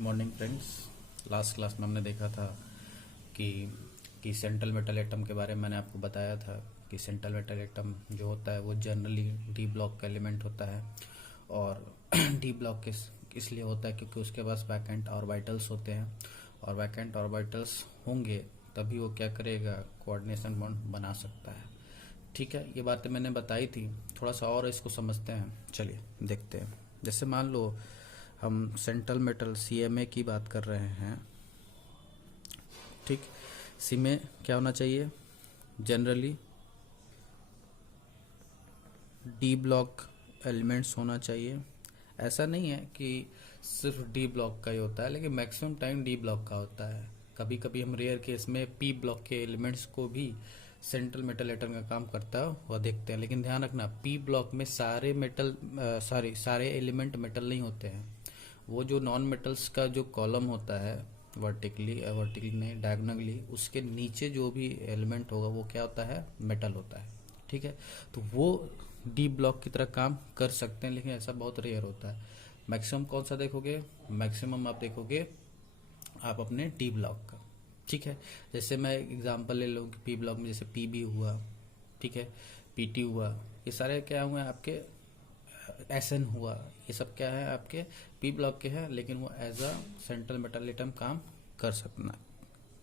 Morning friends. Last class में हमने देखा था कि सेंट्रल मेटल एटम के बारे में मैंने आपको बताया था कि सेंट्रल मेटल एटम जो होता है वो जनरली डी ब्लॉक का एलिमेंट होता है। और डी ब्लॉक इसलिए होता है क्योंकि उसके पास वैकेंट ऑर्बिटल्स होते हैं, और वैकेंट ऑर्बिटल्स होंगे तभी वो क्या करेगा, कोऑर्डिनेशन बॉन्ड बना सकता है। ठीक है, ये बातें मैंने बताई थी, थोड़ा सा और इसको समझते हैं। चलिए देखते हैं। जैसे मान लो हम सेंट्रल मेटल CMA की बात कर रहे हैं। ठीक, सी में क्या होना चाहिए, जनरली डी ब्लॉक एलिमेंट्स होना चाहिए। ऐसा नहीं है कि सिर्फ डी ब्लॉक का ही होता है, लेकिन मैक्सिमम टाइम डी ब्लॉक का होता है। कभी कभी हम रेयर केस में पी ब्लॉक के एलिमेंट्स को भी सेंट्रल मेटल एटम का काम करता है वह देखते हैं। लेकिन ध्यान रखना, पी ब्लॉक में सारे एलिमेंट मेटल नहीं होते हैं। वो जो नॉन मेटल्स का जो कॉलम होता है वर्टिकली नहीं डायगोनली, उसके नीचे जो भी एलिमेंट होगा वो क्या होता है, मेटल होता है। ठीक है, तो वो डी ब्लॉक की तरह काम कर सकते हैं, लेकिन ऐसा बहुत रेयर होता है। मैक्सिमम कौन सा देखोगे, मैक्सिमम आप देखोगे आप अपने डी ब्लॉक का। ठीक है, जैसे मैं एग्जांपल ले लूँ कि पी ब्लॉक में जैसे पीबी हुआ, ठीक है, पीटी हुआ, ये सारे क्या हुए आपके, SN हुआ, ये सब क्या है आपके पी ब्लॉक के हैं, लेकिन वो as a central metal atom काम कर सकना।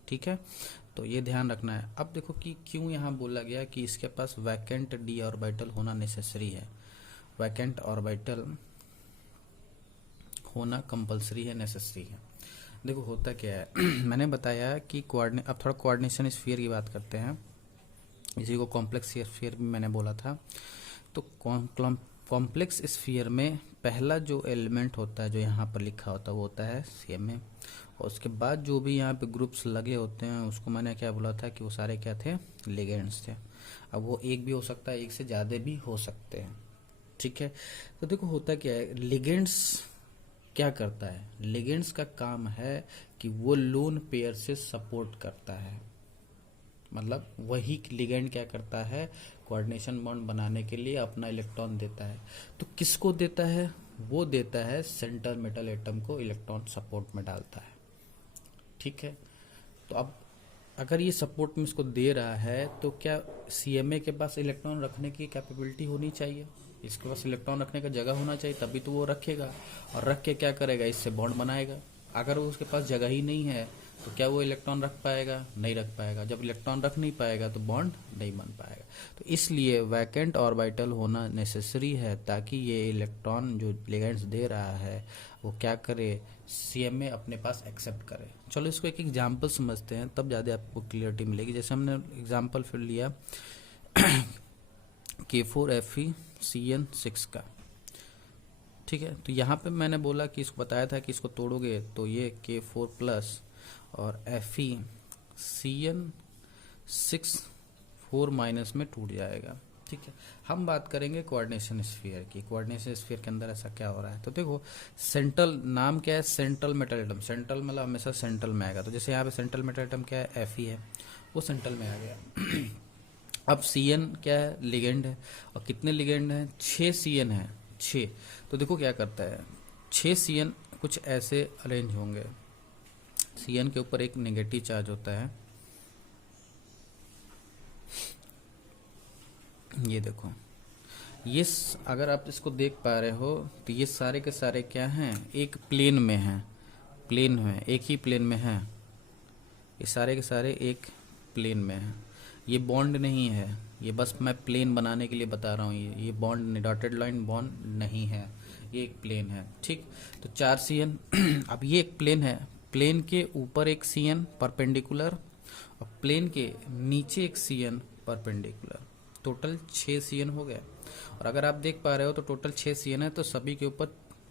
ठीक है, तो ये ध्यान रखना है। अब देखो कि क्यों यहाँ बोला गया कि इसके पास वैकेंट डी ऑर्बिटल होना नेसेसरी है। वैकेंट ऑर्बिटल होना कंपलसरी है, नेसेसरी है। देखो होता क्या है मैंने बताया कि अब थोड़ा कोऑर्डिनेशन स्फीयर की बात करते हैं। इसी को कॉम्प्लेक्स स्फीयर भी मैंने बोला था। तो कॉम्प्लेक्स स्फीयर में पहला जो एलिमेंट होता है जो यहाँ पर लिखा होता है वो होता है CMA, और उसके बाद जो भी यहाँ पे ग्रुप्स लगे होते हैं उसको मैंने क्या बोला था कि वो सारे क्या थे, लिगेंड्स थे। अब वो एक भी हो सकता है, एक से ज़्यादा भी हो सकते हैं। ठीक है, तो देखो होता क्या है, लिगेंड्स क्या करता है, लिगेंड्स का काम है कि वो लोन पेयर से सपोर्ट करता है। मतलब वही लिगेंड क्या करता है, कोऑर्डिनेशन बॉन्ड बनाने के लिए अपना इलेक्ट्रॉन देता है। तो किसको देता है, वो देता है सेंट्रल मेटल एटम को, इलेक्ट्रॉन सपोर्ट में डालता है। ठीक है, तो अब अगर ये सपोर्ट में इसको दे रहा है तो क्या CMA के पास इलेक्ट्रॉन रखने की कैपेबिलिटी होनी चाहिए, इसके पास इलेक्ट्रॉन रखने का जगह होना चाहिए, तभी तो वो रखेगा। और रख के क्या करेगा, इससे बॉन्ड बनाएगा। अगर उसके पास जगह ही नहीं है तो क्या वो इलेक्ट्रॉन रख पाएगा, नहीं रख पाएगा। जब इलेक्ट्रॉन रख नहीं पाएगा तो बॉन्ड नहीं बन पाएगा। तो इसलिए वैकेंट ऑर्बिटल होना नेसेसरी है, ताकि ये इलेक्ट्रॉन जो लिगेंड्स दे रहा है वो क्या करे, CMA अपने पास एक्सेप्ट करे। चलो इसको एक एग्जाम्पल समझते हैं, तब ज़्यादा आपको क्लियरिटी मिलेगी। जैसे हमने एग्जाम्पल फिर लिया K4Fe(CN)6 का। ठीक है, तो यहाँ पे मैंने बोला कि इसको बताया था कि इसको तोड़ोगे तो ये K4+ और FeCN6 4- में टूट जाएगा। ठीक है, हम बात करेंगे कोऑर्डिनेशन स्फीयर की। कोऑर्डिनेशन स्फीयर के अंदर ऐसा क्या हो रहा है, तो देखो सेंट्रल नाम क्या है, सेंट्रल मेटल एटम। सेंट्रल मतलब हमेशा सेंट्रल में आएगा। तो जैसे यहाँ पे सेंट्रल मेटल एटम क्या है, Fe है, वो सेंट्रल में आ गया। अब CN क्या है, लिगेंड है, और कितने लिगेंड हैं, 6 CN है, 6। तो देखो क्या करता है, 6 CN कुछ ऐसे अरेंज होंगे। CN के ऊपर एक नेगेटिव चार्ज होता है, ये देखो। ये अगर आप इसको देख पा रहे हो तो ये सारे के सारे क्या हैं, एक प्लेन में हैं, प्लेन है, एक ही प्लेन में है। ये सारे के सारे एक प्लेन में हैं। ये बॉन्ड नहीं है, ये बस मैं प्लेन बनाने के लिए बता रहा हूँ। ये बॉन्ड, डॉटेड लाइन बॉन्ड नहीं है, ये एक प्लेन है। ठीक, तो 4 CN अब ये एक प्लेन है, प्लेन के ऊपर एक CN परपेंडिकुलर, और प्लेन के नीचे एक CN परपेंडिकुलर। टोटल 6 CN हो गया। और अगर आप देख पा रहे हो तो टोटल 6 CN है, तो सभी के ऊपर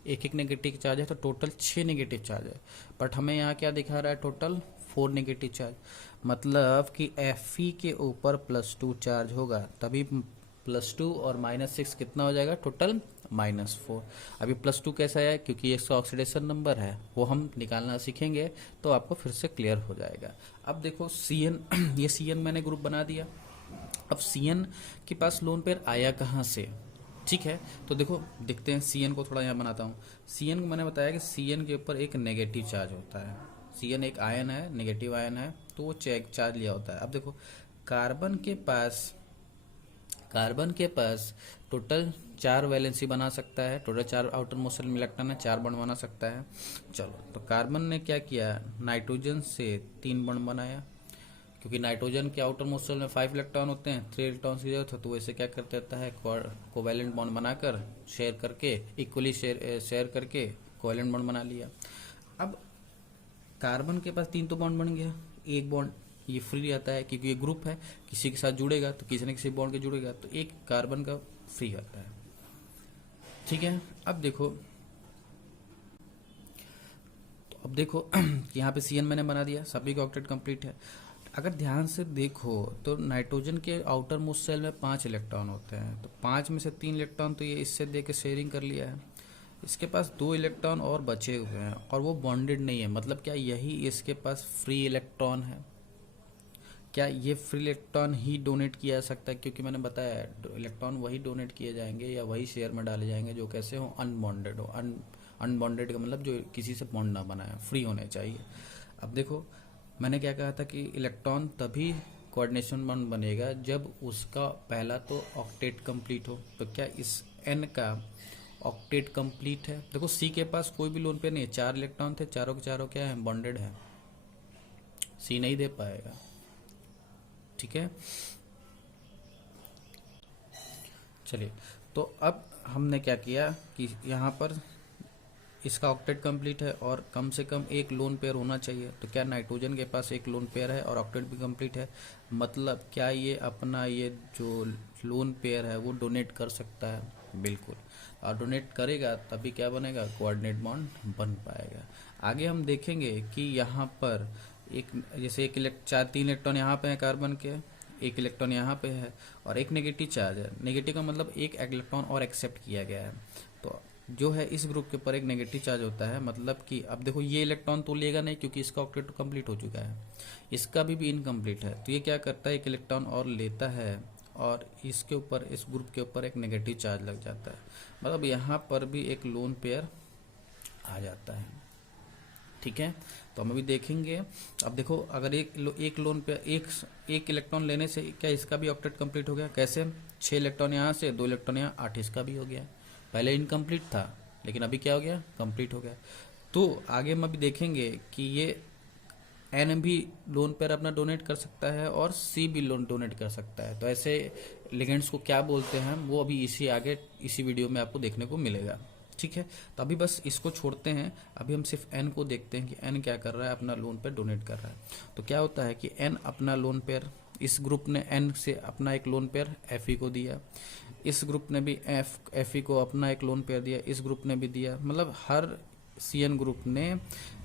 एक एक नेगेटिव चार्ज है, तो टोटल 6 नेगेटिव चार्ज है। बट हमें यहाँ क्या दिखा रहा है, टोटल 4 नेगेटिव चार्ज। मतलब कि Fe के ऊपर +2 चार्ज होगा, तभी +2 और -6 कितना हो जाएगा, टोटल -4। अभी +2 कैसा है, क्योंकि इसका ऑक्सीडेशन नंबर है, वो हम निकालना सीखेंगे तो आपको फिर से क्लियर हो जाएगा। अब देखो CN ये CN मैंने ग्रुप बना दिया। अब CN के पास लोन पेयर आया कहाँ से, ठीक है। तो देखो देखते हैं, सी एन को थोड़ा यहाँ बनाता हूँ। सी एन को मैंने बताया कि सी एन के ऊपर एक नेगेटिव चार्ज होता है। सी एन एक आयन है, नेगेटिव आयन है, तो वो चेक चार्ज लिया होता है। अब देखो कार्बन के पास कार्बन के पास टोटल 4 वैलेंसी बना सकता है, टोटल 4 आउटर मोस्ट शेल में इलेक्ट्रॉन है, 4 बॉन्ड बना सकता है। चलो, तो कार्बन ने क्या किया, नाइट्रोजन से 3 बॉन्ड बनाया, क्योंकि नाइट्रोजन के आउटर मोस्ट शेल में 5 इलेक्ट्रॉन होते हैं, 3 इलेक्ट्रॉन की जरूरत है, तो वैसे क्या कर देता है, कोवैलेंट बॉन्ड बनाकर शेयर करके इक्वली शेयर करके कोवैलेंट बॉन्ड बना लिया। अब कार्बन के पास 3 तो बॉन्ड बन गया, एक बॉन्ड ये फ्री रहता है, क्योंकि ये ग्रुप है, किसी के साथ जुड़ेगा तो किसी न किसी बॉन्ड के जुड़ेगा, तो एक कार्बन का फ्री रहता है। ठीक है। अब देखो यहाँ पे सी एन मैंने बना दिया, सभी का ऑक्टेट कंप्लीट है। अगर ध्यान से देखो तो नाइट्रोजन के आउटर मोस्ट शेल में 5 इलेक्ट्रॉन होते हैं, तो 5 में से 3 इलेक्ट्रॉन तो ये इससे दे के शेयरिंग कर लिया है। इसके पास 2 इलेक्ट्रॉन और बचे हुए हैं और वो बॉन्डेड नहीं है, मतलब क्या यही इसके पास फ्री इलेक्ट्रॉन है। क्या ये फ्री इलेक्ट्रॉन ही डोनेट किया जा सकता है, क्योंकि मैंने बताया इलेक्ट्रॉन वही डोनेट किए जाएंगे या वही शेयर में डाले जाएंगे जो कैसे हो, अनबॉन्डेड हो। अनबॉन्डेड का मतलब जो किसी से बॉन्ड ना बनाए, फ्री होने चाहिए। अब देखो मैंने क्या कहा था कि इलेक्ट्रॉन तभी कोऑर्डिनेशन बॉन्ड बनेगा जब उसका पहला तो ऑक्टेट कंप्लीट हो। तो क्या इस एन का ऑक्टेट कंप्लीट है? देखो सी के पास कोई भी लोन पेयर नहीं है, 4 इलेक्ट्रॉन थे, चारों के चारों क्या है, बॉन्डेड है, सी नहीं दे पाएगा। ठीक है, चलिए, तो अब हमने क्या किया कि यहाँ पर इसका ऑक्टेट कंप्लीट है और कम से कम एक लोन पेयर होना चाहिए। तो क्या नाइट्रोजन के पास एक लोन पेयर है और ऑक्टेट भी कंप्लीट है, मतलब क्या ये अपना ये जो लोन पेयर है वो डोनेट कर सकता है? बिल्कुल, और डोनेट करेगा तभी क्या बनेगा, कोऑर्डिनेट बॉन्ड बन पाएगा। आगे हम देखेंगे कि यहाँ पर एक जैसे 3 इलेक्ट्रॉन यहाँ पे है कार्बन के, 1 इलेक्ट्रॉन यहाँ पे है और एक नेगेटिव चार्ज है। नेगेटिव का मतलब एक इलेक्ट्रॉन और एक्सेप्ट किया गया है, तो जो है इस ग्रुप के ऊपर एक नेगेटिव चार्ज होता है, मतलब कि अब देखो ये इलेक्ट्रॉन तो लेगा नहीं क्योंकि इसका ऑक्टेट कंप्लीट हो चुका है, इसका भी इनकम्प्लीट है, तो ये क्या करता है, एक इलेक्ट्रॉन और लेता है और इसके ऊपर, इस ग्रुप के ऊपर एक नेगेटिव चार्ज लग जाता है, मतलब यहाँ पर भी एक लोन पेयर आ जाता है। ठीक है, तो हम अभी देखेंगे। अब देखो अगर एक लोन पेयर एक इलेक्ट्रॉन लेने से क्या इसका भी ऑक्टेट कंप्लीट हो गया? कैसे? 6 इलेक्ट्रॉन यहाँ से, 2 इलेक्ट्रॉन यहाँ, 8 इसका भी हो गया। पहले इनकम्प्लीट था लेकिन अभी क्या हो गया, कंप्लीट हो गया। तो आगे हम अभी देखेंगे कि ये एन भी लोन पेयर अपना डोनेट कर सकता है और सी भी लोन डोनेट कर सकता है। तो ऐसे लिगेंड्स को क्या बोलते हैं वो अभी इसी वीडियो में आपको देखने को मिलेगा। ठीक है, तो अभी बस इसको छोड़ते हैं, अभी हम सिर्फ एन को देखते हैं कि एन क्या कर रहा है, अपना लोन पेयर डोनेट कर रहा है। तो क्या होता है कि एन अपना लोन पेयर, इस ग्रुप ने एन से अपना एक लोन पेयर एफ को दिया, इस ग्रुप ने भी एफ को अपना एक लोन पेयर दिया, इस ग्रुप ने भी दिया, मतलब हर सी एन ग्रुप ने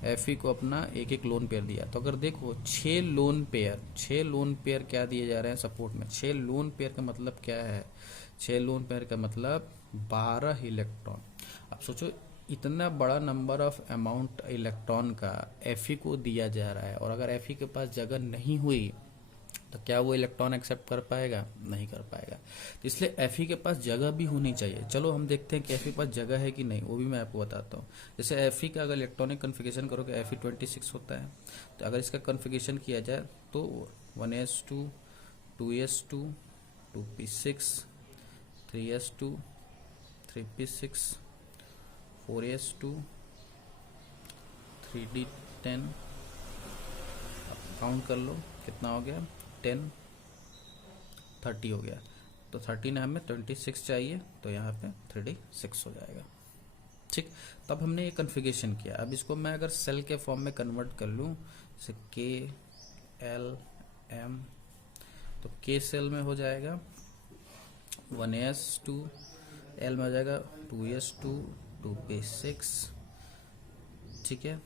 एफ को अपना एक लोन पेयर दिया। तो अगर देखो 6 लोन पेयर क्या दिए जा रहे हैं सपोर्ट में। 6 लोन पेयर का मतलब क्या है, 6 लोन पेयर का मतलब 12 इलेक्ट्रॉन। अब सोचो इतना बड़ा नंबर ऑफ अमाउंट इलेक्ट्रॉन का एफ को दिया जा रहा है, और अगर एफ के पास जगह नहीं हुई तो क्या वो इलेक्ट्रॉन एक्सेप्ट कर पाएगा? नहीं कर पाएगा। तो इसलिए एफ के पास जगह भी होनी चाहिए। चलो हम देखते हैं कि एफ के पास जगह है कि नहीं, वो भी मैं आपको बताता हूँ। जैसे एफ का अगर इलेक्ट्रॉनिक कन्फिगरेशन करोगे, एफ 26 होता है, तो अगर इसका कन्फिगरेशन किया जाए तो 1s2 2s2 2p6 3s2 3p6 4s2 3d10, count कर लो कितना हो गया, 10 30 हो गया। तो 13 हमें 26 चाहिए, तो यहाँ पे 3d6 हो जाएगा। ठीक, तब हमने ये कन्फिगरेशन किया। अब इसको मैं अगर सेल के फॉर्म में कन्वर्ट कर लूँ, जैसे के एल एम, तो के सेल में हो जाएगा 1s2, एल में हो जाएगा 2s2 2p6, ठीक है।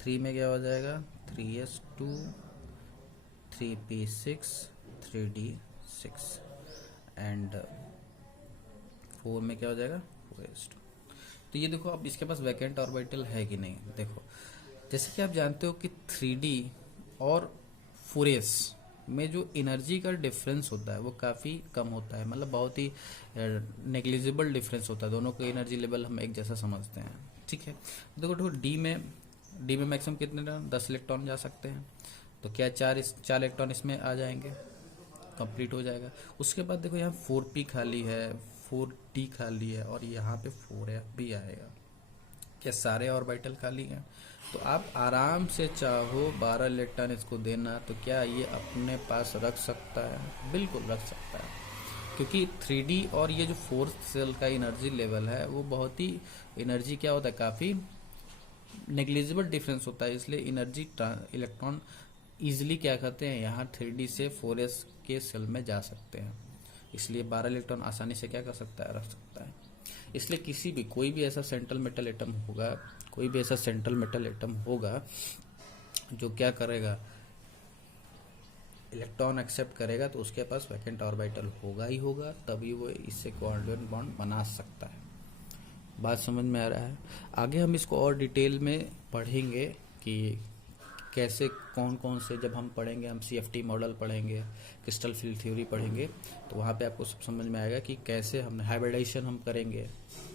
3 में क्या हो जाएगा, 3s2 3p6 3d6, एंड 4 में क्या हो जाएगा, 4s2। तो ये देखो अब इसके पास वैकेंट ऑर्बिटल है कि नहीं। देखो जैसे कि आप जानते हो कि 3d और 4s में जो एनर्जी का डिफरेंस होता है वो काफ़ी कम होता है, मतलब बहुत ही नेग्लिजिबल डिफरेंस होता है, दोनों का एनर्जी लेवल हम एक जैसा समझते हैं। ठीक है, देखो देखो डी में मैक्सिमम कितने 10 इलेक्ट्रॉन जा सकते हैं, तो क्या 4 इलेक्ट्रॉन इसमें आ जाएंगे, कंप्लीट हो जाएगा। उसके बाद देखो यहाँ 4p खाली है, 4d खाली है, और यहाँ पे 4f भी आएगा। क्या सारे ऑर्बिटल खाली हैं? तो आप आराम से चाहो 12 इलेक्ट्रॉन इसको देना, तो क्या ये अपने पास रख सकता है? बिल्कुल रख सकता है, क्योंकि 3D और ये जो फोर्थ सेल का एनर्जी लेवल है वो बहुत ही एनर्जी क्या होता है, काफ़ी नेग्लिजिबल डिफरेंस होता है, इसलिए एनर्जी इलेक्ट्रॉन इजीली क्या करते हैं, यहाँ 3D से 4s के सेल में जा सकते हैं, इसलिए 12 इलेक्ट्रॉन आसानी से क्या कर सकता है, रख सकता है। इसलिए किसी भी कोई भी ऐसा सेंट्रल मेटल एटम होगा, कोई भी ऐसा सेंट्रल मेटल एटम होगा जो क्या करेगा, इलेक्ट्रॉन एक्सेप्ट करेगा, तो उसके पास वैकेंट ऑर्बिटल होगा ही होगा, तभी वो इससे कोवैलेंट बॉन्ड बना सकता है। बात समझ में आ रहा है? आगे हम इसको और डिटेल में पढ़ेंगे कि कैसे कौन कौन से, जब हम पढ़ेंगे, हम CFT मॉडल पढ़ेंगे, क्रिस्टल फील्ड थ्योरी पढ़ेंगे, तो वहाँ पे आपको सब समझ में आएगा कि कैसे हम हाइब्रिडेशन हम करेंगे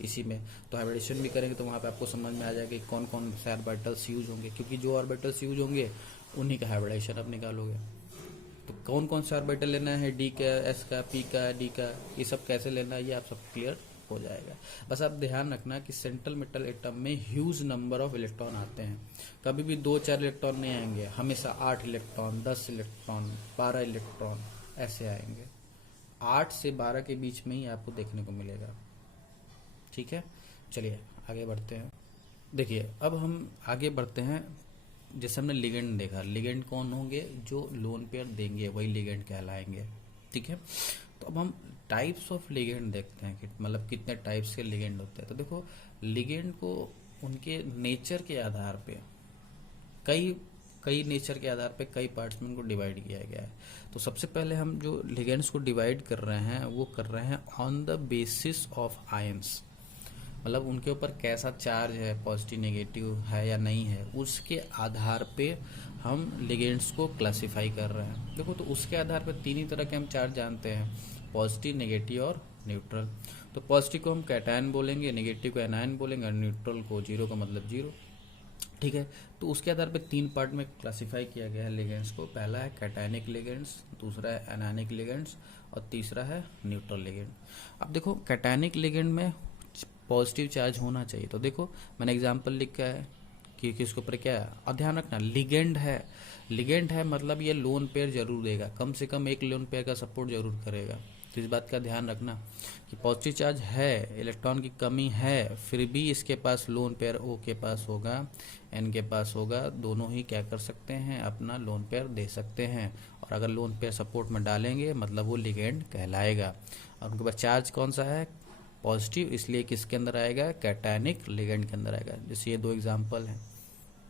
इसी में। तो हाइब्रिडेशन भी करेंगे तो वहाँ पे आपको समझ में आ जाएगा कि कौन कौन से ऑर्बिटल्स यूज होंगे, क्योंकि जो ऑर्बिटल्स यूज होंगे उन्हीं का हाइब्रिडेशन आप निकालोगे। तो कौन कौन सा ऑर्बिटल लेना है, डी का, एस का, पी का, डी का, ये सब कैसे लेना है, ये आप सब क्लियर हो जाएगा। बस आप ध्यान रखना कि सेंट्रल मेटल एटम में ह्यूज नंबर ऑफ इलेक्ट्रॉन आते हैं, कभी भी 2-4 इलेक्ट्रॉन नहीं आएंगे, हमेशा 8 इलेक्ट्रॉन, 10 इलेक्ट्रॉन, 12 इलेक्ट्रॉन ऐसे आएंगे। 8 से 12 के बीच में ही आपको देखने को मिलेगा। ठीक है, चलिए आगे बढ़ते हैं। देखिए अब हम आगे बढ़ते हैं। जैसे हमने लिगेंड देखा, लिगेंड कौन होंगे, जो लोन पेयर देंगे वही लिगेंड कहलाएंगे। ठीक है, तो अब हम टाइप्स ऑफ लिगेंड देखते हैं कि मतलब कितने टाइप्स के लिगेंड होते हैं। तो देखो लिगेंड को उनके नेचर के आधार पे कई कई नेचर के आधार पे कई पार्ट्स में उनको डिवाइड किया गया है। तो सबसे पहले हम जो लिगेंड्स को डिवाइड कर रहे हैं वो कर रहे हैं on the basis of ions, मतलब उनके ऊपर कैसा चार्ज है, पॉजिटिव नेगेटिव है या नहीं है, उसके आधार पे हम लिगेंड्स को क्लासिफाई कर रहे हैं। देखो तो उसके आधार पे 3 ही तरह के हम चार्ज जानते हैं, पॉजिटिव, नेगेटिव और न्यूट्रल। तो पॉजिटिव को हम कैटायन बोलेंगे, नेगेटिव को एनायन बोलेंगे, और न्यूट्रल को जीरो का मतलब जीरो। ठीक है, तो उसके आधार पे 3 पार्ट में क्लासिफाई किया गया है लिगेंड्स को। पहला है कैटायनिक लिगेंड्स, दूसरा है एनायनिक लिगेंड्स, और तीसरा है न्यूट्रल लिगेंड। अब देखो कैटायनिक लिगेंड में पॉजिटिव चार्ज होना चाहिए। तो देखो मैंने एग्जांपल लिखा है कि इसके ऊपर क्या है, और ध्यान रखना लिगेंड है, लिगेंड है मतलब ये लोन पेयर जरूर देगा, कम से कम एक लोन पेयर का सपोर्ट जरूर करेगा। तो इस बात का ध्यान रखना कि पॉजिटिव चार्ज है, इलेक्ट्रॉन की कमी है, फिर भी इसके पास लोन पेयर O के पास होगा, N के पास होगा, दोनों ही क्या कर सकते हैं, अपना लोन पेयर दे सकते हैं। और अगर लोन पेयर सपोर्ट में डालेंगे मतलब वो लिगेंड कहलाएगा। और उनके पास चार्ज कौन सा है, पॉजिटिव, इसलिए किसके अंदर आएगा, कैटायनिक लिगेंड के अंदर आएगा। जैसे ये 2 एग्जाम्पल हैं।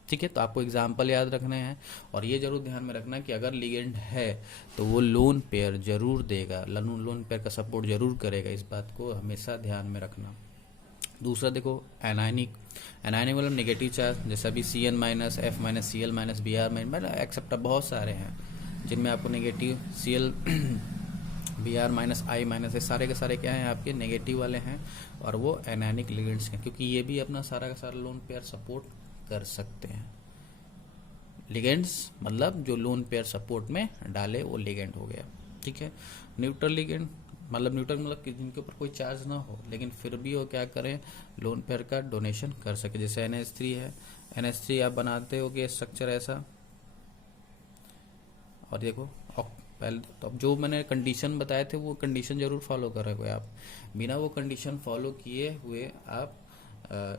ठीक है, तो आपको एग्जाम्पल याद रखने हैं, और ये जरूर ध्यान में रखना कि अगर लिगेंड है तो वो लोन पेयर जरूर देगा, लोन पेयर का सपोर्ट जरूर करेगा, इस बात को हमेशा ध्यान में रखना। दूसरा देखो एनायनिक, एनायनिक मतलब नेगेटिव चार्ज, जैसे अभी Cn minus, F minus, Cl minus, Br minus, मतलब एक्सेप्ट बहुत सारे हैं जिनमें आपको negative Cl Br minus, I minus, ये सारे के सारे क्या हैं, आपके नेगेटिव वाले हैं, और वो एनायनिक लिगेंड्स हैं, क्योंकि ये भी अपना सारा का सारा लोन पेयर सपोर्ट कर सकते हैं। लिगेंड्स मतलब जो लोन पेयर सपोर्ट में डाले वो लिगेंड हो गया। ठीक है, न्यूट्रल लिगेंड मतलब कि जिनके ऊपर कोई चार्ज ना हो लेकिन फिर भी वो क्या करें, लोन पेयर का डोनेशन कर सके। जैसे NH3 है, NH3 आप बनाते हो स्ट्रक्चर ऐसा, और देखो पहले तो अब जो मैंने कंडीशन बताए थे वो कंडीशन जरूर फॉलो कर रहे हो आप, बिना वो कंडीशन फॉलो किए हुए आप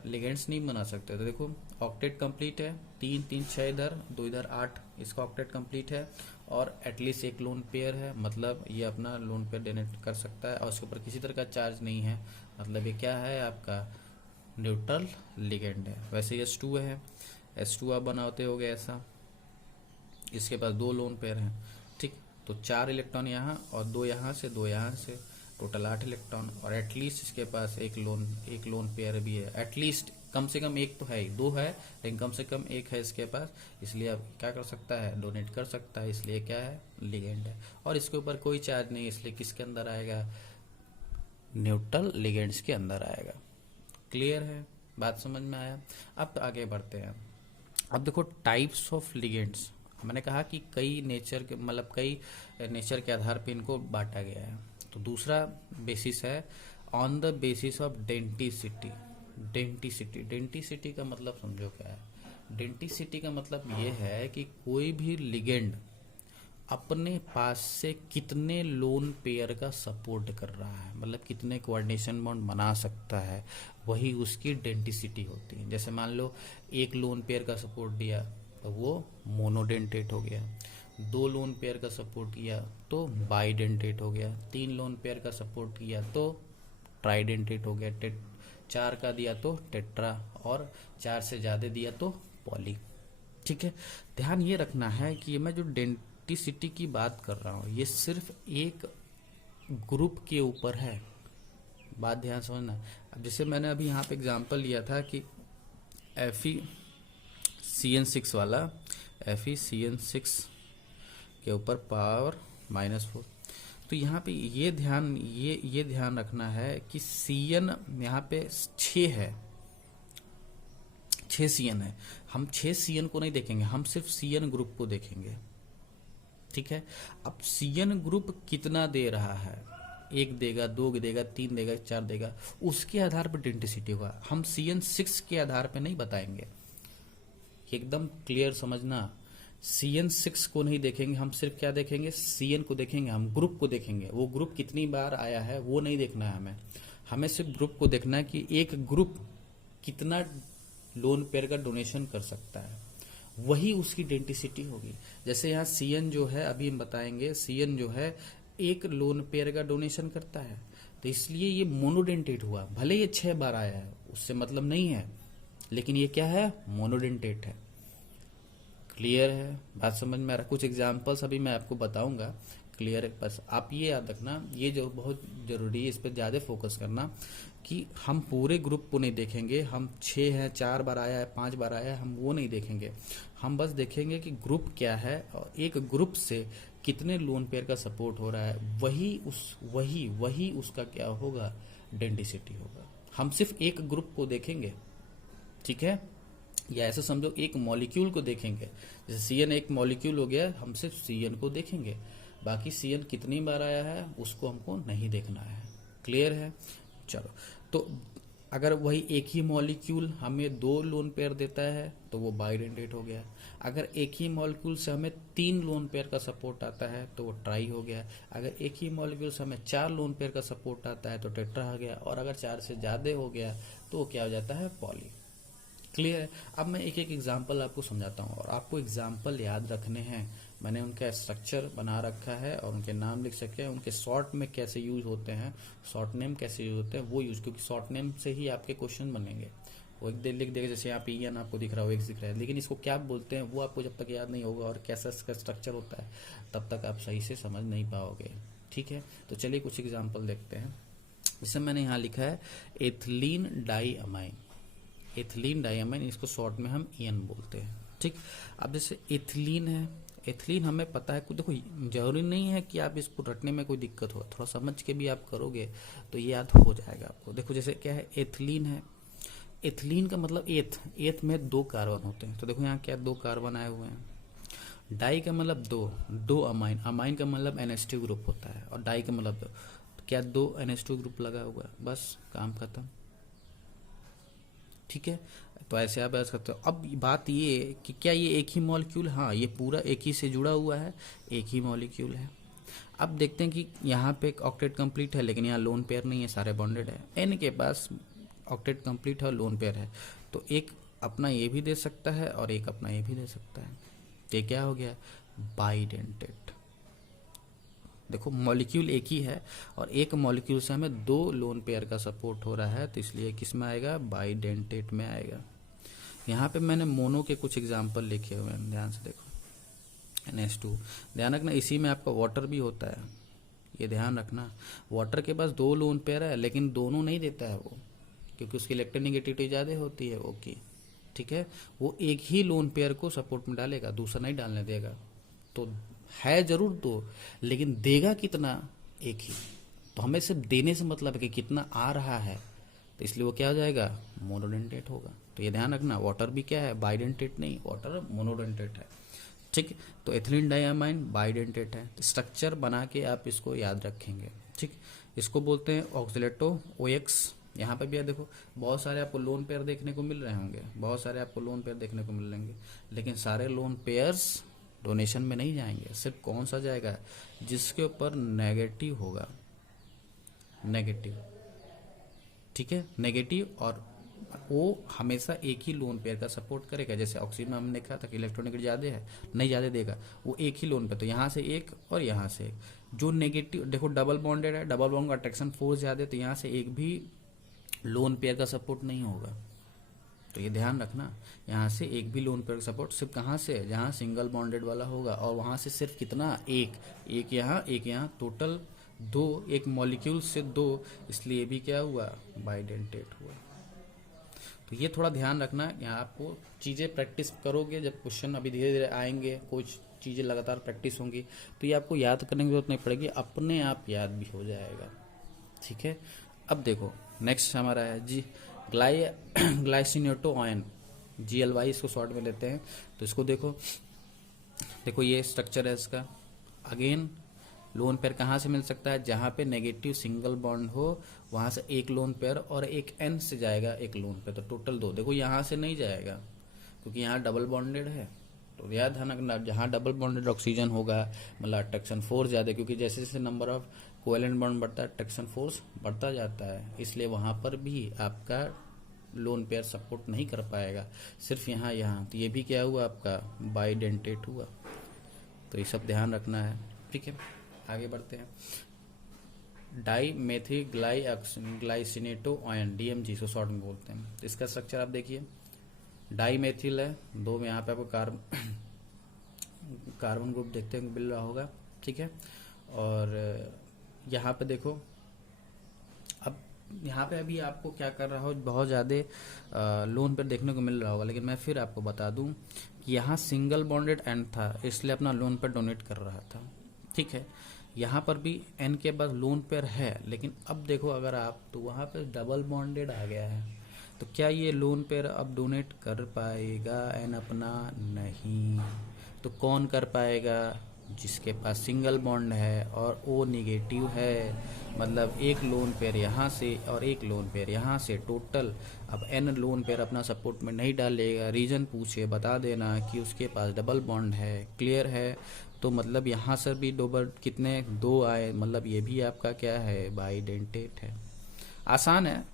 लिगेंड्स नहीं बना सकते। तो देखो ऑक्टेट कंप्लीट है, 3 3 6 इधर, 2 इधर, 8, इसका ऑक्टेट कंप्लीट है, और एटलीस्ट एक लोन पेयर है, मतलब ये अपना लोन पेयर डोनेट कर सकता है, और उसके ऊपर किसी तरह का चार्ज नहीं है, मतलब ये क्या है, आपका न्यूट्रल लिगेंड है। वैसे H2 है, H2 आप बनाते हो ऐसा, इसके पास 2 लोन पेयर हैं। ठीक, तो 4 इलेक्ट्रॉन यहाँ और 2 यहाँ से, 2 यहाँ से, टोटल 8 इलेक्ट्रॉन, और एटलीस्ट इसके पास एक लोन पेयर भी है, एटलीस्ट कम से कम एक तो है ही, दो है लेकिन कम से कम एक है इसके पास, इसलिए अब क्या कर सकता है, डोनेट कर सकता है, इसलिए क्या है, लिगेंड है। और इसके ऊपर कोई चार्ज नहीं, इसलिए किसके अंदर आएगा, न्यूट्रल लिगेंड्स के अंदर आएगा। क्लियर है, बात समझ में आया। अब आगे बढ़ते हैं। अब देखो टाइप्स ऑफ लिगेंड्स, मैंने कहा कि कई नेचर के मतलब कई नेचर के आधार पे इनको बांटा गया है। तो दूसरा बेसिस है on the basis of denticity. Denticity, denticity का मतलब समझो क्या है। डेंटिसिटी का मतलब ये है कि कोई भी लिगेंड अपने पास से कितने लोन पेयर का सपोर्ट कर रहा है, मतलब कितने कोऑर्डिनेशन बॉन्ड बना सकता है, वही उसकी डेंटिसिटी होती है। जैसे मान लो एक लोन पेयर का सपोर्ट दिया तो वो मोनोडेंटेट हो गया, दो लोन पेयर का सपोर्ट किया तो बाइडेंटेट हो गया, तीन लोन पेयर का सपोर्ट किया तो ट्राइडेंटेट हो गया, चार का दिया तो टेट्रा, और चार से ज्यादा दिया तो पॉली। ठीक है, ध्यान ये रखना है कि मैं जो डेंटिसिटी की बात कर रहा हूँ ये सिर्फ एक ग्रुप के ऊपर है, बात ध्यान समझना। अब जैसे मैंने अभी यहाँ पे एग्जांपल लिया था कि FeCN6 वाला, FeCN6 के ऊपर पावर -4, तो यहाँ पे ये ध्यान रखना है कि CN यहाँ पे 6 है, 6 CN है। हम 6 CN को नहीं देखेंगे, हम सिर्फ CN ग्रुप को देखेंगे। ठीक है, अब CN ग्रुप कितना दे रहा है, एक देगा, दो देगा, तीन देगा, चार देगा, उसके आधार पर डेंटिसिटी होगा। हम CN6 के आधार पर नहीं बताएंगे, एकदम क्लियर समझना। CN6 को नहीं देखेंगे, हम सिर्फ क्या देखेंगे, CN को देखेंगे, हम ग्रुप को देखेंगे। वो ग्रुप कितनी बार आया है वो नहीं देखना है हमें, हमें सिर्फ ग्रुप को देखना है कि एक ग्रुप कितना लोन पेयर का डोनेशन कर सकता है, वही उसकी डेंटिसिटी होगी। जैसे यहाँ CN जो है, अभी हम बताएंगे, CN जो है एक लोन पेयर का डोनेशन करता है, तो इसलिए ये मोनोडेंटेट हुआ। भले ये 6 बार आया है उससे मतलब नहीं है, लेकिन ये क्या है, मोनोडेंटेट है। क्लियर है, बात समझ में आ रहा है। कुछ एग्जांपल्स अभी मैं आपको बताऊंगा, क्लियर है। बस आप ये याद रखना, ये जो बहुत जरूरी है, इस पर ज्यादा फोकस करना कि हम पूरे ग्रुप को नहीं देखेंगे। हम 6 है, 4 बार आया है, 5 बार आया है, हम वो नहीं देखेंगे। हम बस देखेंगे कि ग्रुप क्या है और एक ग्रुप से कितने लोन पेयर का सपोर्ट हो रहा है, वही उसका क्या होगा, डेंटिसिटी होगा। हम सिर्फ एक ग्रुप को देखेंगे, ठीक है, या ऐसे समझो एक मॉलिक्यूल को देखेंगे। जैसे CN एक मॉलिक्यूल हो गया, हम सिर्फ CN को देखेंगे, बाकी CN कितनी बार आया है उसको हमको नहीं देखना है। क्लियर है, चलो। तो अगर वही एक ही मॉलिक्यूल हमें 2 लोन पेयर देता है तो वो बाइडेंटेट हो गया। अगर एक ही मॉलिक्यूल से हमें 3 लोन पेयर का सपोर्ट आता है तो वो ट्राई हो गया। अगर एक ही मॉलिक्यूल से हमें 4 लोन पेयर का सपोर्ट आता है तो टेट्रा हो गया। और अगर 4 से ज्यादा हो गया तो वो क्या हो जाता है, पॉली। क्लियर है। अब मैं एक एक एग्जाम्पल आपको समझाता हूँ और आपको एग्जाम्पल याद रखने हैं। मैंने उनका स्ट्रक्चर बना रखा है और उनके नाम लिख सके हैं, उनके शॉर्ट में कैसे यूज होते हैं, शॉर्ट नेम कैसे यूज होते हैं वो यूज, क्योंकि शॉर्ट नेम से ही आपके क्वेश्चन बनेंगे। वो एक देर लिख देगा, जैसे यहाँ पे EN आपको दिख रहा हो, X दिख रहा है, लेकिन इसको क्या बोलते हैं वो आपको जब तक याद नहीं होगा और कैसा इसका स्ट्रक्चर होता है तब तक आप सही से समझ नहीं पाओगे। ठीक है, तो चलिए कुछ एग्जाम्पल देखते हैं। जैसे मैंने यहाँ लिखा है एथिलीन डाइअमाइन, एथिलीन डाइअमाइन, इसको शॉर्ट में हम EN बोलते हैं। ठीक, अब जैसे एथिलीन है, एथिलीन हमें पता है, देखो जरूरी नहीं है कि आप इसको रटने में कोई दिक्कत हो, थोड़ा समझ के भी आप करोगे तो ये याद हो जाएगा आपको। देखो जैसे क्या है, एथिलीन है, एथिलीन का मतलब एथ में 2 कार्बन होते हैं। तो देखो यहाँ क्या 2 कार्बन आए हुए हैं। डाई का मतलब 2 अमाइन, अमाइन का मतलब NH2 ग्रुप होता है और डाई का मतलब 2, तो क्या 2 NH2 ग्रुप लगा हुआ है, बस काम खत्म। ठीक है, तो ऐसे आप याद करते हो। अब बात ये कि क्या ये एक ही मॉलिक्यूल, हाँ ये पूरा एक ही से जुड़ा हुआ है, एक ही मॉलिक्यूल है। अब देखते हैं कि यहाँ पे एक ऑक्टेट कंप्लीट है लेकिन यहाँ लोन पेयर नहीं है, सारे बॉन्डेड है। N के पास ऑक्टेट कंप्लीट है और लोन पेयर है, तो एक अपना ये भी दे सकता है और एक अपना ये भी दे सकता है। ये क्या हो गया, बाइडेंटेट। देखो मॉलिक्यूल एक ही है और एक मॉलिक्यूल से हमें 2 लोन पेयर का सपोर्ट हो रहा है, तो इसलिए किस में आएगा, बाइडेंटेट में आएगा। यहाँ पे मैंने मोनो के कुछ एग्जाम्पल लिखे हुए हैं, ध्यान से देखो। NH2, ध्यान रखना इसी में आपका वाटर भी होता है, ये ध्यान रखना। वाटर के पास 2 लोन पेयर है लेकिन दोनों नहीं देता है वो, क्योंकि उसकी इलेक्ट्रोनेगेटिविटी ज़्यादा होती है ओ की, ठीक है। वो एक ही लोन पेयर को सपोर्ट में डालेगा, दूसरा नहीं डालने देगा। तो है जरूर दो, लेकिन देगा कितना, एक ही। तो हमें सिर्फ देने से मतलब है कि कितना आ रहा है, तो इसलिए वो क्या हो जाएगा, मोनोडेंटेट होगा। तो ये ध्यान रखना, वाटर भी क्या है, बाइडेंटेट नहीं, वाटर मोनोडेंटेट है, ठीक। तो एथिलीन डाइअमाइन बाइडेंटेट है। तो स्ट्रक्चर बना के आप इसको याद रखेंगे, ठीक। इसको बोलते हैं ऑक्सीलेटो OX। यहाँ पे भी है, देखो बहुत सारे आपको लोन पेयर देखने को मिल रहे होंगे, बहुत सारे आपको लोन पेयर देखने को मिलेंगे, लेकिन सारे लोन पेयर्स डोनेशन में नहीं जाएंगे। सिर्फ कौन सा जाएगा, जिसके ऊपर नेगेटिव होगा, नेगेटिव, ठीक है, नेगेटिव। और वो हमेशा एक ही लोन पेयर का सपोर्ट करेगा। जैसे ऑक्सीजन में हमने देखा था कि इलेक्ट्रोनेगेटिव ज़्यादा है, नहीं ज़्यादा देगा, वो एक ही लोन पे, तो यहाँ से एक और यहाँ से एक। जो नेगेटिव देखो डबल बॉन्डेड है, डबल बॉन्ड का अट्रैक्शन फोर्स ज़्यादा है, तो यहाँ से एक भी लोन पेयर का सपोर्ट नहीं होगा। तो ये ध्यान रखना, यहाँ से एक भी लोन पेयर का सपोर्ट सिर्फ कहाँ से, जहाँ सिंगल बॉन्डेड वाला होगा, और वहाँ से सिर्फ कितना, एक यहाँ एक यहाँ, टोटल दो, एक मॉलिक्यूल से दो, इसलिए भी क्या हुआ, बाइडेंटेट हुआ। तो ये थोड़ा ध्यान रखना, यहाँ आपको चीज़ें प्रैक्टिस करोगे, जब क्वेश्चन अभी धीरे धीरे आएंगे, कुछ चीज़ें लगातार प्रैक्टिस होंगी, तो ये आपको याद करने की जरूरत नहीं पड़ेगी, अपने आप याद भी हो जाएगा, ठीक है। अब देखो नेक्स्ट हमारा है जी ग्लाइसिनेटो आयन, GLY इसको शॉर्ट में लेते हैं। तो इसको देखो, देखो ये स्ट्रक्चर है इसका। अगेन लोन पेयर कहाँ से मिल सकता है, जहाँ पे नेगेटिव सिंगल बॉन्ड हो, वहाँ से एक लोन पेयर, और एक N से जाएगा एक लोन पेयर, तो टोटल दो। देखो यहाँ से नहीं जाएगा क्योंकि यहाँ डबल बॉन्डेड है, तो याद ध्यान रखना, जहाँ डबल बॉन्डेड ऑक्सीजन होगा मतलब अट्रैक्शन फोर्स ज़्यादा, क्योंकि जैसे जैसे नंबर ऑफ कोवेलेंट बॉन्ड बढ़ता है अट्रैक्शन फोर्स बढ़ता जाता है, इसलिए वहाँ पर भी आपका लोन पेयर सपोर्ट नहीं कर पाएगा, सिर्फ यहाँ यहाँ। तो ये भी क्या हुआ, आपका बाइडेंटेट हुआ। तो ये सब ध्यान रखना है, ठीक है। आगे बढ़ते हैं, डाई मेथी ग्लाइसिनेटो आयन, DMG इसको शॉर्ट में बोलते हैं। तो इसका स्ट्रक्चर आप देखिए, डाई मेथिल है, दो में यहाँ पे आपको कार्बन ग्रुप देखते हैं मिल रहा होगा, ठीक है। और यहाँ पे देखो, अब यहाँ पे अभी आपको क्या कर रहा हो, बहुत ज़्यादा लोन पर देखने को मिल रहा होगा, लेकिन मैं फिर आपको बता दूं कि यहाँ सिंगल बॉन्डेड एंड था, इसलिए अपना लोन पर डोनेट कर रहा था, ठीक है। यहाँ पर भी N के बाद लोन पेयर है, लेकिन अब देखो अगर आप, तो वहाँ पे डबल बॉन्डेड आ गया है, तो क्या ये लोन पेयर अब डोनेट कर पाएगा N अपना, नहीं। तो कौन कर पाएगा, जिसके पास सिंगल बॉन्ड है और O निगेटिव है, मतलब एक लोन पेयर यहाँ से और एक लोन पेयर यहाँ से, टोटल। अब N लोन पेयर अपना सपोर्ट में नहीं डालेगा, रीज़न पूछे बता देना कि उसके पास डबल बॉन्ड है, क्लियर है। तो मतलब यहाँ से भी कितने, दो आए, मतलब ये भी आपका क्या है, बाइडेंटेट है। आसान है,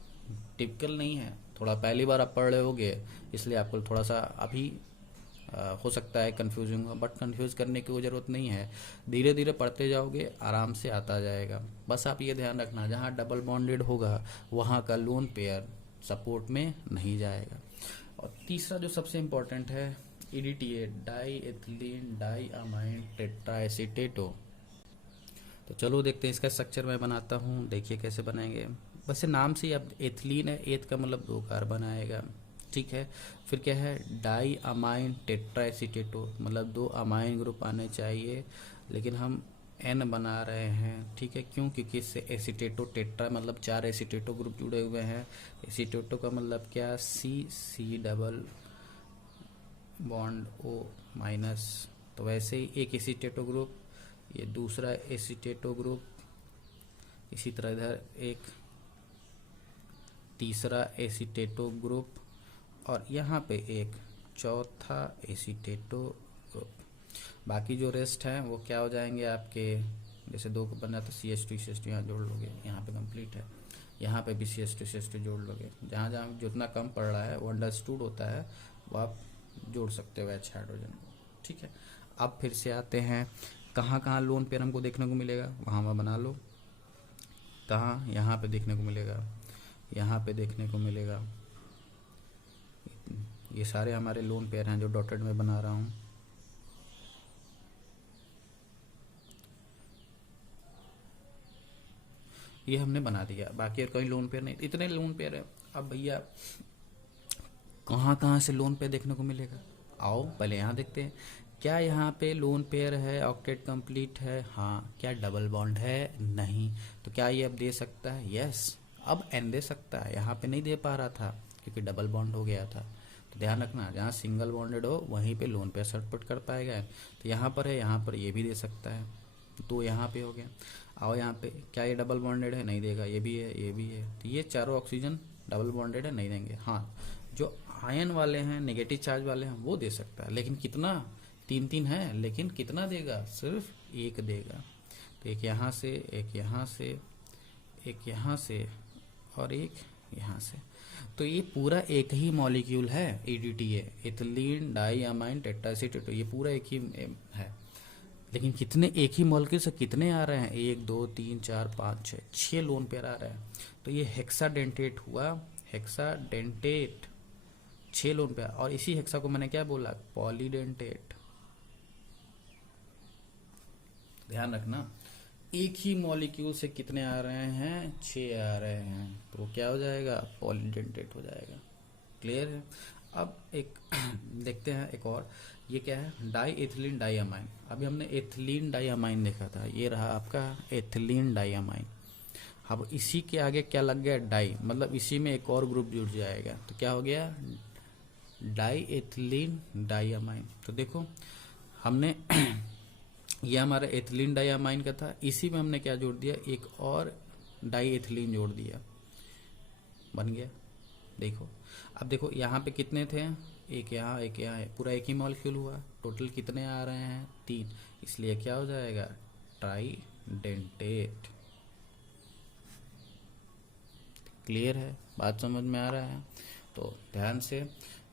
टिपिकल नहीं है, थोड़ा पहली बार आप पढ़ रहे होगे, इसलिए आपको थोड़ा सा अभी हो सकता है कंफ्यूजिंग, बट कंफ्यूज करने की ज़रूरत नहीं है, धीरे धीरे पढ़ते जाओगे आराम से आता जाएगा। बस आप ये ध्यान रखना, जहाँ डबल बॉन्डेड होगा वहाँ का लोन पेयर सपोर्ट में नहीं जाएगा। और तीसरा जो सबसे इम्पोर्टेंट है, EDTA, डाई एथिलीन डाइअमाइन टेट्राएसीटेटो। तो चलो देखते हैं इसका स्ट्रक्चर मैं बनाता हूँ, देखिए कैसे बनाएंगे। वैसे नाम से ही अब एथिलीन है, एथ का मतलब दो कार्बन आएगा, ठीक है। फिर क्या है, डाइअमाइन टेट्राएसीटेटो, मतलब दो अमाइन ग्रुप आने चाहिए, लेकिन हम N बना रहे हैं, ठीक है। क्यों, क्योंकि इससे एसीटेटो, टेट्रा मतलब चार एसीटेटो ग्रुप जुड़े हुए हैं। एसीटेटो का मतलब क्या, C double bond O minus, तो वैसे ही एक एसीटेटो ग्रुप, ये दूसरा एसीटेटो ग्रुप, इसी तरह इधर एक तीसरा एसीटेटो ग्रुप, और यहाँ पे एक चौथा एसीटेटो ग्रुप। बाकी जो रेस्ट हैं वो क्या हो जाएंगे आपके, जैसे दो को बना तो CH2 यहाँ जोड़ लोगे, यहाँ पे कंप्लीट है, यहाँ पे भी CH2 जोड़ लोगे। जहाँ जहाँ जितना कम पड़ रहा है वो अंडरस्टूड होता है, वो आप जोड़ सकते हो H हाइड्रोजन को, ठीक है। अब फिर से आते हैं, कहाँ कहाँ लोन पेयर हमको देखने को मिलेगा, वहाँ वहाँ बना लो। कहाँ, यहाँ पे देखने को मिलेगा, यहाँ पे देखने को मिलेगा। ये सारे हमारे लोन पेयर हैं जो डॉटेड में बना रहा हूँ। ये हमने बना दिया, बाकी और कोई लोन पेयर नहीं, इतने लोन पेयर है। अब भैया कहाँ कहाँ से लोन पेयर देखने को मिलेगा, आओ पहले यहाँ देखते हैं। क्या यहाँ पे लोन पेयर है, ऑक्टेट कंप्लीट है, हाँ। क्या डबल बॉन्ड है, नहीं। तो क्या ये अब दे सकता है, यस, अब एन दे सकता है। यहाँ पे नहीं दे पा रहा था क्योंकि डबल बॉन्ड हो गया था। तो ध्यान रखना, जहाँ सिंगल बॉन्डेड हो वहीं पे लोन पेयर सपोर्ट कर पाएगा। तो यहाँ पर है, यहाँ पर ये भी दे सकता है, तो यहाँ पे हो गया। आओ यहाँ पे, क्या ये डबल बॉन्डेड है, नहीं देगा, ये भी है, ये भी है। तो ये चारों ऑक्सीजन डबल बॉन्डेड है, नहीं देंगे। हाँ, जो आयन वाले हैं, नेगेटिव चार्ज वाले हैं, वो दे सकता है, लेकिन कितना, 3 है, लेकिन कितना देगा, सिर्फ एक देगा। तो एक यहाँ से, एक यहाँ से, एक यहाँ से और एक यहाँ से। तो ये पूरा एक ही मॉलिक्यूल है, EDTA, इथिलीन डाइअमाइन टेट्राएसिटेट, ये पूरा एक ही है। लेकिन कितने, एक ही मॉलिक्यूल से कितने आ रहे हैं, 1 2 3 4 5 6 लोन पेयर आ रहे हैं। तो ये हेक्साडेंटेट हुआ, हेक्साडेंटेट 6 लोन पेयर। और इसी हेक्सा को मैंने क्या बोला, पॉलीडेंटेट। ध्यान रखना, एक ही मॉलिक्यूल से कितने आ रहे हैं, 6 आ रहे हैं, तो क्या हो जाएगा, पॉलीडेंटेट हो जाएगा। क्लियर है। अब एक देखते हैं एक और, ये क्या है, डाई एथिलीन डाइअमाइन। अभी हमने एथिलीन डाइअमाइन देखा था, ये रहा आपका एथिलीन डाइअमाइन। अब इसी के आगे क्या लग गया, डाई, मतलब इसी में एक और ग्रुप जुड़ जाएगा, तो क्या हो गया, डाई एथिलीन डाइअमाइन। तो देखो हमने ये हमारा एथिलीन डाइअमाइन का था, इसी में हमने क्या जोड़ दिया, एक और डाई एथिलीन जोड़ दिया, बन गया। देखो अब देखो यहाँ पे कितने थे, एक यहाँ एक यहाँ, पूरा एक ही मॉलिक्यूल हुआ। टोटल कितने आ रहे हैं, 3, इसलिए क्या हो जाएगा, ट्राइडेंटेट। क्लियर है, बात समझ में आ रहा है। तो ध्यान से,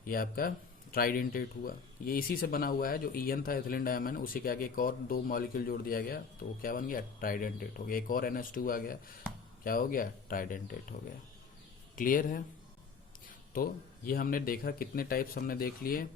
ये आपका ट्राइडेंटेट हुआ, ये इसी से बना हुआ है, जो ईएन था एथिलीन डाइअमाइन, उसी के आगे एक और 2 मॉलिक्यूल जोड़ दिया गया, तो वो क्या बन गया, ट्राइडेंटेट हो गया। एक और NH2 आ गया, क्या हो गया, ट्राइडेंटेट हो गया। क्लियर है। तो ये हमने देखा, कितने टाइप्स हमने देख लिए,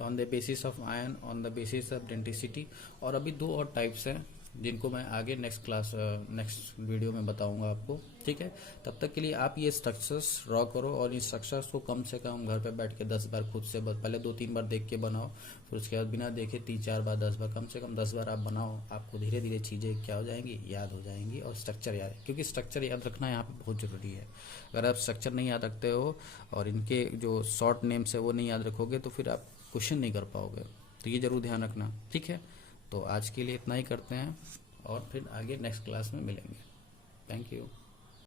on the basis of ion, on the basis of denticity. और अभी 2 और टाइप्स हैं जिनको मैं आगे नेक्स्ट वीडियो में बताऊंगा आपको, ठीक है। तब तक के लिए आप ये स्ट्रक्चर्स ड्रॉ करो, और इन स्ट्रक्चर्स को कम से कम घर पे बैठ के 10 बार खुद से, पहले 2-3 बार देख के बनाओ, फिर उसके बाद बिना देखे 3-4 बार, 10 बार, कम से कम 10 बार आप बनाओ। आपको धीरे धीरे चीज़ें क्या हो जाएंगी, याद हो जाएंगी, और स्ट्रक्चर याद है, क्योंकि स्ट्रक्चर याद रखना यहाँ पे बहुत ज़रूरी है। अगर आप स्ट्रक्चर नहीं याद रखते हो और इनके जो शॉर्ट नेम्स है वो नहीं याद रखोगे, तो फिर आप क्वेश्चन नहीं कर पाओगे। तो ये जरूर ध्यान रखना, ठीक है। तो आज के लिए इतना ही करते हैं, और फिर आगे नेक्स्ट क्लास में मिलेंगे। Thank you.